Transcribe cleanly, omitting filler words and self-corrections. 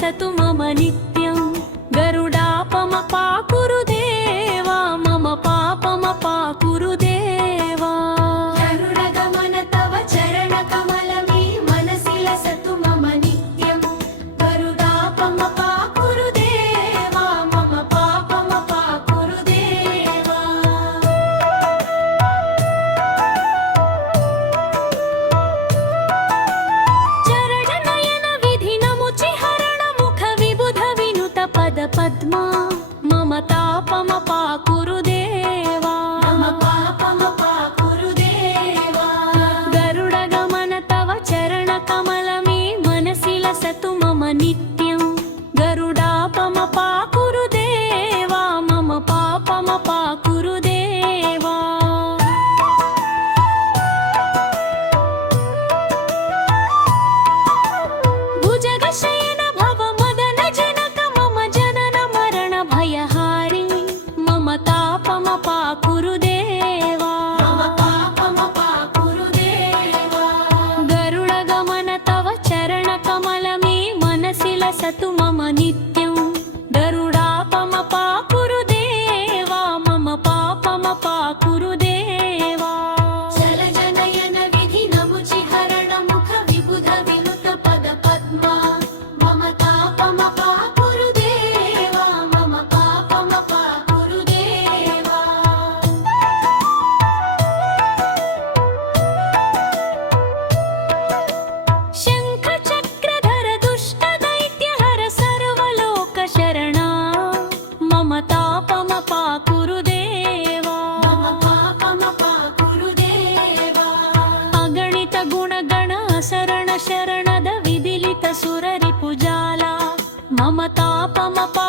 सतु मम नित्यं गरुडापमपाकुरु देवा मम पापमपाकुरु देवा गरुडगमन तव चरणकमलमी मनसि लसतु मम नित्यं गरुडापमपाकुरु देवा मम पापमपाकुरु देवा चरणनयन विधिनमुचिहरण मुख विबुध विनुत पद पद्मा मम तापमपाकुरु देवा मम पापमपाकुरु देवा गरुडगमन तव चरणकमलमे मनसि लसतु मम नित्यं गरुडापमपाकुरु देवा मम पापमपाकुरु देवा भुजगशयन भव मदन जनक मम जनन मरण भयहारी मम तापमपाकुरु देवा मम पापमपाकुरु देवा गरुडगमन तव चरणकमलमे मनसि लसतु मम नित्यं गरुडापमपाकुरु देवा मम पापमपाकुरु देवा जलजनयन विधिनमुचिहरण मुख विबुध विनुत पद पद्मा मम तापमपाकुरु देवा मम पापमपाकुरु देवा शङ्खचक्रधर दुष्टदैत्यहर सर्वलोकशरणा मम तापमपाकुरु देवा मम पापमपाकुरु देवा अगणित गुणगण शरण शरणद विदिलित सुररिपुजाला मम तापमपाकुरु